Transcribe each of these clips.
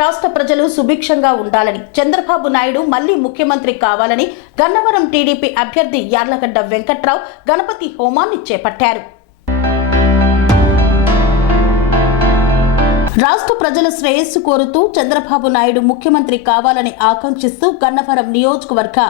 రాష్ట్ర ప్రజలు సుభిక్షంగా ఉండాలని చంద్రబాబు నాయుడు మళ్ళీ ముఖ్యమంత్రి కావాలని గన్నవరం టీడీపీ అభ్యర్థి యార్లగడ్డ వెంకట్రావు గణపతి హోమాన్ని చేపట్టారు. రాష్ట్ర ప్రజల శ్రేయస్సు కోరుతూ చంద్రబాబు నాయుడు ముఖ్యమంత్రి కావాలని ఆకాంక్షిస్తూ గన్నవరం నియోజకవర్గ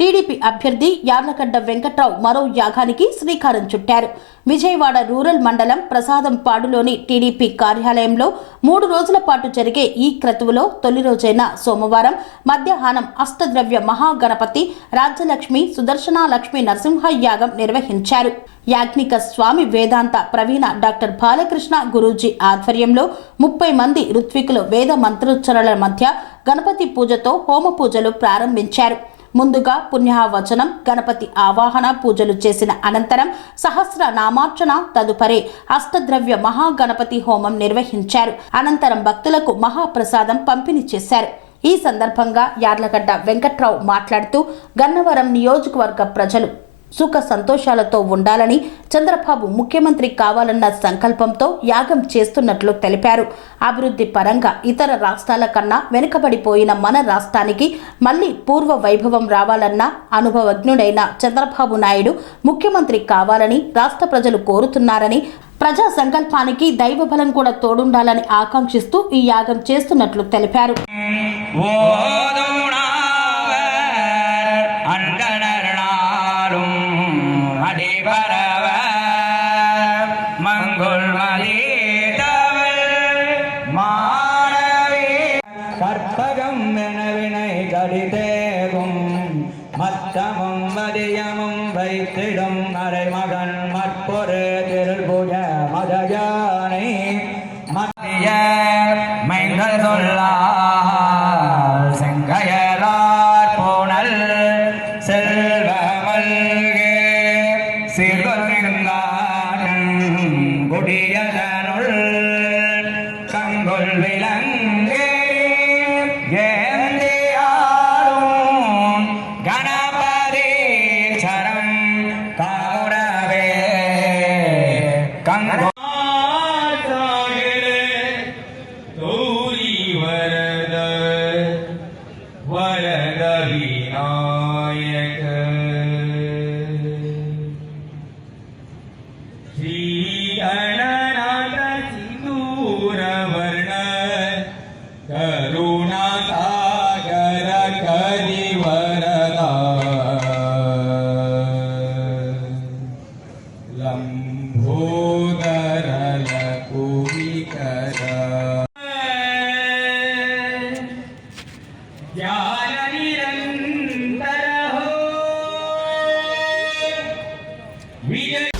టీడీపీ అభ్యర్థి యార్లగడ్డ వెంకట్రావు మరో యాగానికి శ్రీకారం చుట్టారు. విజయవాడ రూరల్ మండలం ప్రసాదం పాడులోని టీడీపీ కార్యాలయంలో మూడు రోజుల పాటు జరిగే ఈ క్రతువులో తొలి రోజైన సోమవారం మధ్యాహ్నం అష్టద్రవ్య మహాగణపతి రాజ్యలక్ష్మి సుదర్శన లక్ష్మి నరసింహ యాగం నిర్వహించారు. యాజ్ఞిక స్వామి వేదాంత ప్రవీణ డాక్టర్ బాలకృష్ణ గురూజీ ఆధ్వర్యంలో ముప్పై మంది ఋత్వికులు వేద మంత్రోచ్చరణల మధ్య గణపతి పూజతో హోమ పూజలు ప్రారంభించారు. ముందుగా పుణ్యవచనం గణపతి ఆవాహన పూజలు చేసిన అనంతరం సహస్ర నామార్చన తదుపరి అష్టద్రవ్య మహాగణపతి హోమం నిర్వహించారు. అనంతరం భక్తులకు మహాప్రసాదం పంపిణీ చేశారు. ఈ సందర్భంగా యార్లగడ్డ వెంకట్రావు మాట్లాడుతూ గన్నవరం నియోజకవర్గ ప్రజలు సుఖ సంతోషాలతో ఉండాలని చంద్రబాబు ముఖ్యమంత్రి కావాలన్న సంకల్పంతో యాగం చేస్తున్నట్లు తెలిపారు. అభివృద్ధి పరంగా ఇతర రాష్ట్రాల కన్నా వెనుకబడిపోయిన మన రాష్ట్రానికి మళ్ళీ పూర్వ వైభవం రావాలన్న అనుభవజ్ఞుడైన చంద్రబాబు నాయుడు ముఖ్యమంత్రి కావాలని రాష్ట్ర ప్రజలు కోరుతున్నారని ప్రజా సంకల్పానికి దైవ బలం కూడా తోడుండాలని ఆకాంక్షిస్తూ ఈ యాగం చేస్తున్నట్లు తెలిపారు. தேகும் மத்தமும் மதியமும் வைத்திடும் மறைமகன் மற்பொரு திருபுஜ மதயானை. மத்திய மைந்தல் சொல்லா செங்கையலார் போனல் செல்வமல்கே. சிறுந்தாடன் குடியன कंग दूरी वरद वरद विना